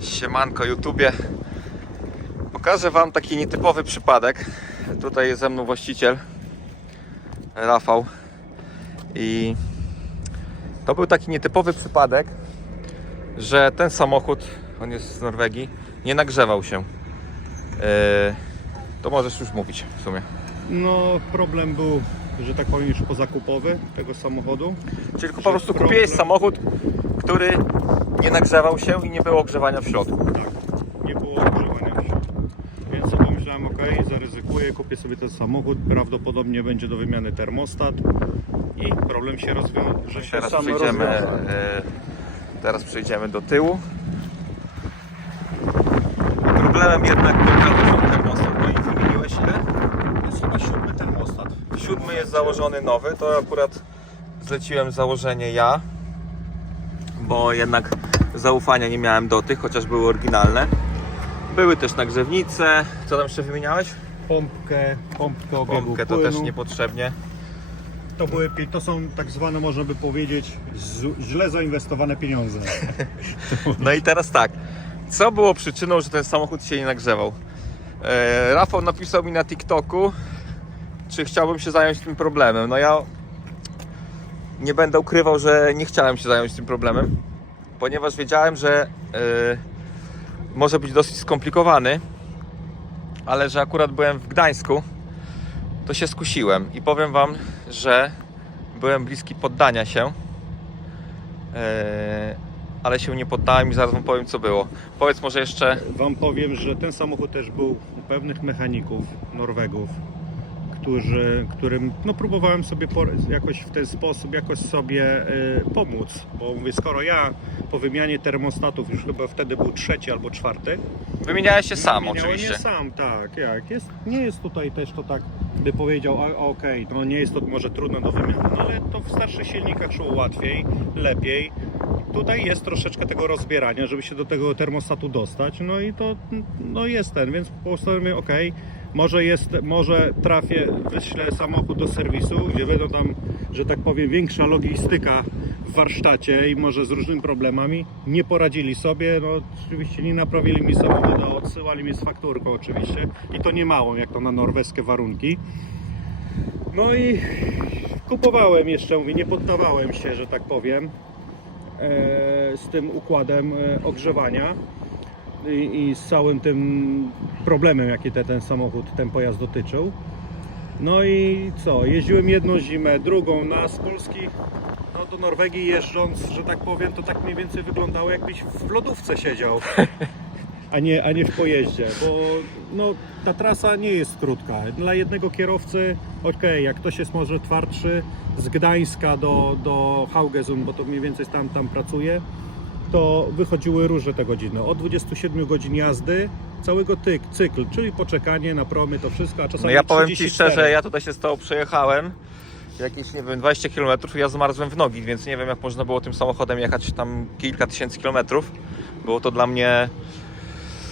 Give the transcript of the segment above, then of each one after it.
Siemanko YouTubie. Pokażę Wam taki nietypowy przypadek. Tutaj jest ze mną właściciel Rafał. I to był taki nietypowy przypadek, że ten samochód, on jest z Norwegii, nie nagrzewał się. Yy, to możesz już mówić w sumie. No, problem był, że tak powiem, już pozakupowy tego samochodu. Czyli tylko po prostu problem- kupiłeś samochód, który nie nagrzewał się i nie było ogrzewania w środku. Tak, nie było ogrzewania w środku. Więc sobie pomyślałem, ok, zaryzykuję, kupię sobie ten samochód, prawdopodobnie będzie do wymiany termostat i problem się rozwiązał. Że się Teraz przejdziemy, e, teraz przejdziemy do tyłu. Problemem jednak był założony termostat, bo i wymieniłeś ile? Jest chyba siódmy termostat. Siódmy jest założony nowy, to akurat zleciłem założenie ja, bo jednak zaufania nie miałem do tych, chociaż były oryginalne. Były też nagrzewnice, co tam jeszcze wymieniałeś? Pompkę, pompkę obiegu Pompkę to płynu. też niepotrzebnie. To, były, to są tak zwane, można by powiedzieć, z, źle zainwestowane pieniądze. No i teraz tak. Co było przyczyną, że ten samochód się nie nagrzewał? E, Rafał napisał mi na TikToku, czy chciałbym się zająć tym problemem. No ja nie będę ukrywał, że nie chciałem się zająć tym problemem, ponieważ wiedziałem, że e, może być dosyć skomplikowany, ale że akurat byłem w Gdańsku, to się skusiłem i powiem Wam, że byłem bliski poddania się. E, ale się nie poddałem i zaraz wam powiem co było. Powiedz może jeszcze, Wam powiem, że ten samochód też był u pewnych mechaników, Norwegów, którzy, którym no, próbowałem sobie jakoś w ten sposób jakoś sobie y, pomóc, bo mówię, skoro ja po wymianie termostatów już chyba wtedy był trzeci albo czwarty, wymieniałeś się sam Wymieniałem oczywiście. Je sam, tak, jak. Jest, nie jest tutaj też to tak, by powiedział, okej, no nie jest to może trudne do wymiany, no ale to w starszych silnikach szło łatwiej, lepiej. Tutaj jest troszeczkę tego rozbierania, żeby się do tego termostatu dostać, no i to no jest ten, więc postanowiłem, okej, może jest, może trafię, wyślę samochód do serwisu, gdzie będą tam, że tak powiem, większa logistyka w warsztacie i może z różnymi problemami. Nie poradzili sobie, no oczywiście nie naprawili mi samochodu, odsyłali mi z fakturką oczywiście i to nie małą, jak to na norweskie warunki. No i kupowałem jeszcze, mówię, nie poddawałem się, że tak powiem, z tym układem e, ogrzewania i, i z całym tym problemem, jaki te, ten samochód, ten pojazd dotyczył. No i co? Jeździłem jedną zimę, drugą na z Polski no, do Norwegii jeżdżąc, że tak powiem, to tak mniej więcej wyglądało jakbyś w lodówce siedział. A nie, a nie w pojeździe, bo no, ta trasa nie jest krótka. Dla jednego kierowcy, okej, jak ktoś jest może twardszy, z Gdańska do, do Haugesund, bo to mniej więcej tam, tam pracuje, to wychodziły różne te godziny. Od 27 godzin jazdy, całego tyk, cykl, czyli poczekanie na promy, to wszystko, a No czasami ja powiem Ci 34. szczerze, ja tutaj się z tobą przejechałem jakieś, nie wiem, 20 km i ja zmarzłem w nogi, więc nie wiem jak można było tym samochodem jechać tam kilka tysięcy kilometrów. Było to dla mnie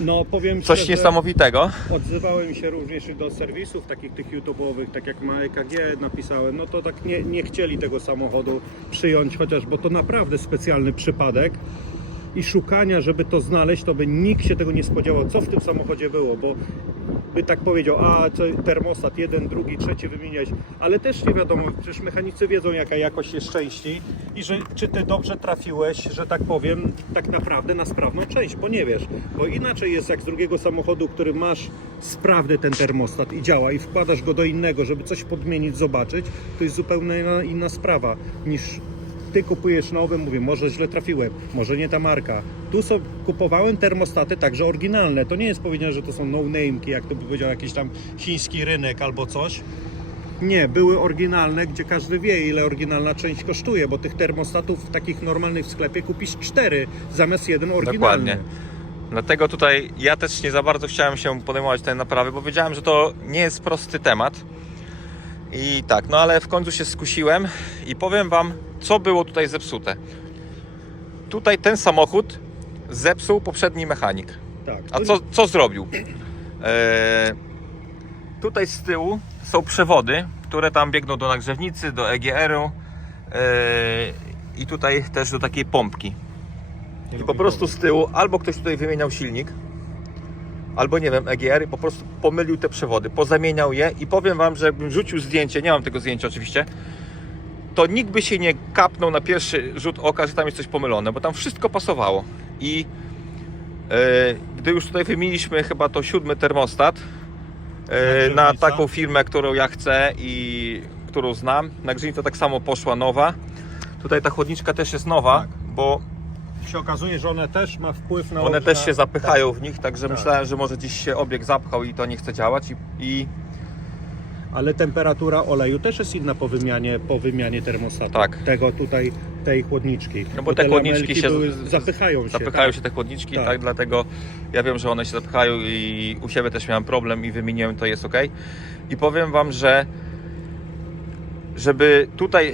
No powiem coś szczerze, niesamowitego. Odzywałem się również do serwisów takich tych YouTube'owych, tak jak ma EKG napisałem, no to tak nie, nie chcieli tego samochodu przyjąć, chociaż, bo to naprawdę specjalny przypadek i szukania, żeby to znaleźć, to by nikt się tego nie spodziewał, co w tym samochodzie było, bo by tak powiedział, a co, termostat jeden, drugi, trzeci wymieniać, ale też nie wiadomo, przecież mechanicy wiedzą jaka jakość jest części i że czy ty dobrze trafiłeś, że tak powiem, tak naprawdę na sprawną część, bo nie wiesz, bo inaczej jest jak z drugiego samochodu, który masz sprawny ten termostat i działa i wkładasz go do innego, żeby coś podmienić, zobaczyć, to jest zupełnie inna, inna sprawa niż ty kupujesz nowe, mówię, może źle trafiłem, może nie ta marka. Tu są, kupowałem termostaty także oryginalne. To nie jest powiedziane, że to są no-name'ki, jak to by powiedział jakiś tam chiński rynek albo coś. Nie, były oryginalne, gdzie każdy wie, ile oryginalna część kosztuje, bo tych termostatów takich normalnych w sklepie kupisz cztery zamiast jeden oryginalny. Dokładnie. Dlatego tutaj ja też nie za bardzo chciałem się podejmować tej naprawy, bo wiedziałem, że to nie jest prosty temat. I tak, no ale w końcu się skusiłem i powiem Wam, co było tutaj zepsute. Tutaj ten samochód zepsuł poprzedni mechanik. Tak. A co, co zrobił? Eee, tutaj z tyłu są przewody, które tam biegną do nagrzewnicy, do EGR-u eee, i tutaj też do takiej pompki. I po prostu z tyłu albo ktoś tutaj wymieniał silnik, albo nie wiem, EGR i po prostu pomylił te przewody, pozamieniał je i powiem Wam, że jakbym rzucił zdjęcie, nie mam tego zdjęcia oczywiście, to nikt by się nie kapnął na pierwszy rzut oka, że tam jest coś pomylone, bo tam wszystko pasowało. I e, gdy już tutaj wymieniliśmy chyba to siódmy termostat e, na taką firmę, którą ja chcę i którą znam, na grzejnicę tak samo poszła nowa. Tutaj ta chłodniczka też jest nowa, Tak. bo się okazuje, że one też ma wpływ na one też się zapychają w nich, także Tak. myślałem, że może gdzieś się obieg zapchał i to nie chce działać i, i Ale temperatura oleju też jest inna po wymianie, po wymianie termostatu. Tak. Tego tutaj, tej chłodniczki. No bo te chłodniczki lamelki się były, zapychają się. zapychają tak. się te chłodniczki, tak. Tak. dlatego ja wiem, że one się zapychają i u siebie też miałem problem i wymieniłem, to jest ok. I powiem Wam, że żeby tutaj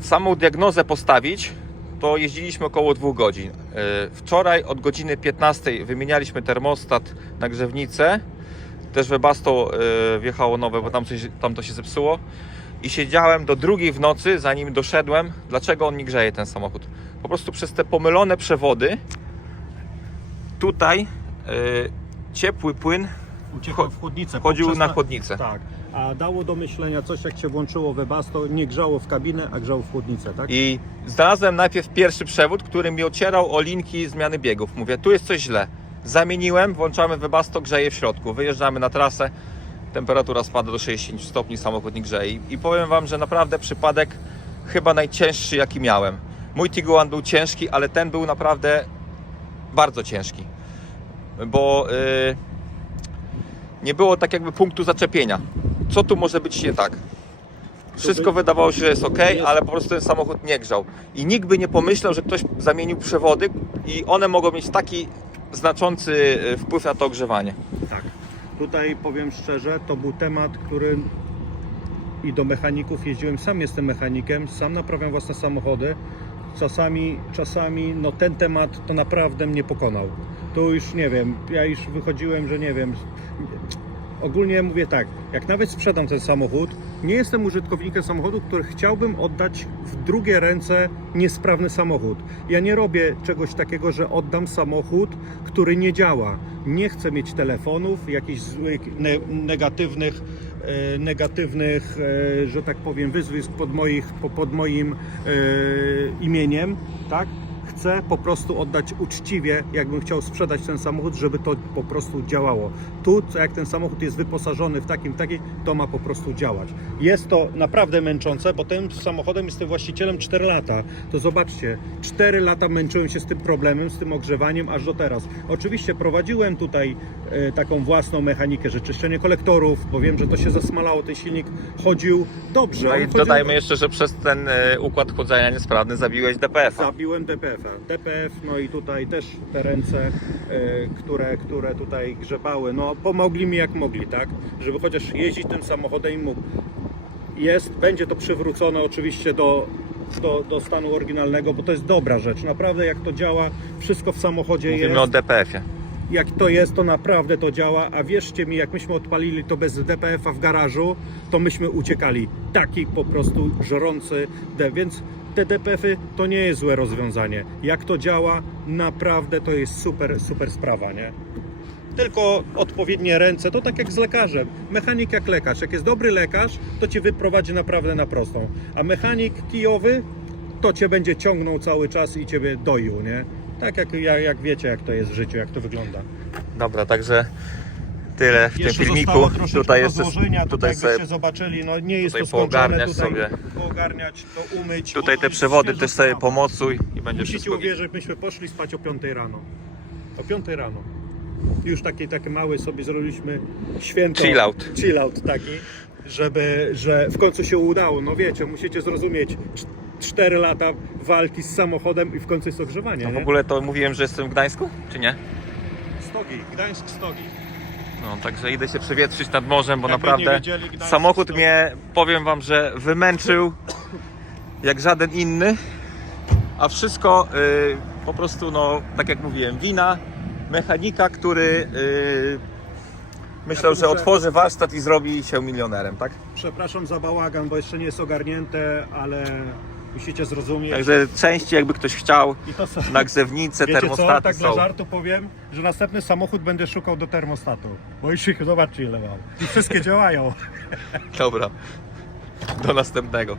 samą diagnozę postawić, to jeździliśmy około dwóch godzin. Yy, Wczoraj od godziny 15 wymienialiśmy termostat na grzewnicę. Też Webasto yy, wjechało nowe, bo tam, coś, tam to się zepsuło. I siedziałem do drugiej w nocy, zanim doszedłem, dlaczego on nie grzeje ten samochód. Po prostu przez te pomylone przewody tutaj yy, ciepły płyn Uciekał w chłodnicę. chodził na chłodnicę. Tak. A dało do myślenia coś, jak się włączyło Webasto, nie grzało w kabinę, a grzało w chłodnicę, tak? I znalazłem najpierw pierwszy przewód, który mi ocierał o linki zmiany biegów. Mówię, tu jest coś źle. Zamieniłem, włączamy Webasto, grzeje w środku. Wyjeżdżamy na trasę, temperatura spada do 60 stopni, samochód nie grzeje. I- powiem Wam, że naprawdę przypadek chyba najcięższy jaki miałem. Mój Tiguan był ciężki, ale ten był naprawdę bardzo ciężki. Bo yy, nie było tak jakby punktu zaczepienia. Co tu może być nie tak? Wszystko wydawało się, że jest ok, ale po prostu ten samochód nie grzał. I nikt by nie pomyślał, że ktoś zamienił przewody i one mogą mieć taki znaczący e, wpływ na to ogrzewanie. Tak. Tutaj powiem szczerze, to był temat, który i do mechaników jeździłem. Sam jestem mechanikiem, sam naprawiam własne samochody. Czasami, czasami no ten temat to naprawdę mnie pokonał. Tu już nie wiem, ja już wychodziłem, że nie wiem. Ogólnie mówię tak, jak nawet sprzedam ten samochód, nie jestem użytkownikiem samochodu, który chciałbym oddać w drugie ręce niesprawny samochód. Ja nie robię czegoś takiego, że oddam samochód, który nie działa. Nie chcę mieć telefonów, jakichś złych, ne, negatywnych, e, negatywnych, e, że tak powiem, wyzwisk pod, moich, po- pod moim e, imieniem, tak? Chcę po prostu oddać uczciwie, jakbym chciał sprzedać ten samochód, żeby to po prostu działało. Tu, jak ten samochód jest wyposażony w takim, takim, to ma po prostu działać. Jest to naprawdę męczące, bo tym samochodem jestem właścicielem 4 lata. To zobaczcie, 4 lata męczyłem się z tym problemem, z tym ogrzewaniem, aż do teraz. Oczywiście prowadziłem tutaj e, taką własną mechanikę, że czyszczenie kolektorów, bo wiem, że to się zasmalało, ten silnik chodził dobrze. No i dodajmy jeszcze, że przez ten e, układ chłodzenia niesprawny zabiłeś DPF-a. Zabiłem DPF, no i tutaj też te ręce, e, które, które tutaj grzebały, no pomogli mi jak mogli, tak? Żeby chociaż jeździć tym samochodem i mógł. Jest, będzie to przywrócone oczywiście do, do, do stanu oryginalnego, bo to jest dobra rzecz. Naprawdę jak to działa, wszystko w samochodzie Mówimy jest o DPF-ie. Jak to jest, to naprawdę to działa, a wierzcie mi, jak myśmy odpalili to bez DPF-a w garażu, to myśmy uciekali. Taki po prostu żrący D, więc te DPF-y to nie jest złe rozwiązanie. Jak to działa, naprawdę to jest super, super sprawa, nie? Tylko odpowiednie ręce, to tak jak z lekarzem. Mechanik jak lekarz. Jak jest dobry lekarz, to cię wyprowadzi naprawdę na prostą. A mechanik kijowy, to cię będzie ciągnął cały czas i ciebie doił, nie? Tak jak, jak, jak wiecie, jak to jest w życiu, jak to wygląda. Dobra, także tyle w tym Jeszcze filmiku. zostało troszeczkę Tutaj jest złożenia, tutaj, tutaj sobie, zobaczyli, no nie jest to skończone, tutaj sobie. poogarniać, to umyć. tutaj te przewody też sobie sprawa. pomocuj i będzie Musicie wszystko. uwierzyć, myśmy poszli spać o 5 rano. O 5 rano. Już taki, taki mały sobie zrobiliśmy święto. Chill out. Chill out taki, żeby, że w końcu się udało. No wiecie, musicie zrozumieć, 4 lata walki z samochodem i w końcu jest ogrzewanie, No w nie? ogóle to mówiłem, że jestem w Gdańsku, czy nie? Stogi, Gdańsk Stogi. No, także idę się przewietrzyć nad morzem, bo Jakby naprawdę wiedzieli, Gdańsk samochód Stogi. mnie, powiem wam, że wymęczył jak żaden inny, a wszystko y, po prostu, no, tak jak mówiłem, wina mechanika, który y, myślał, że otworzy warsztat i zrobi się milionerem, tak? Przepraszam za bałagan, bo jeszcze nie jest ogarnięte, ale Musicie zrozumieć. Także części jakby ktoś chciał, I to są... nagrzewnice, Wiecie co, termostaty tak dla są. żartu powiem, że następny samochód będę szukał do termostatu. Bo już ich zobaczcie ile mam. I wszystkie działają. Dobra. Do następnego.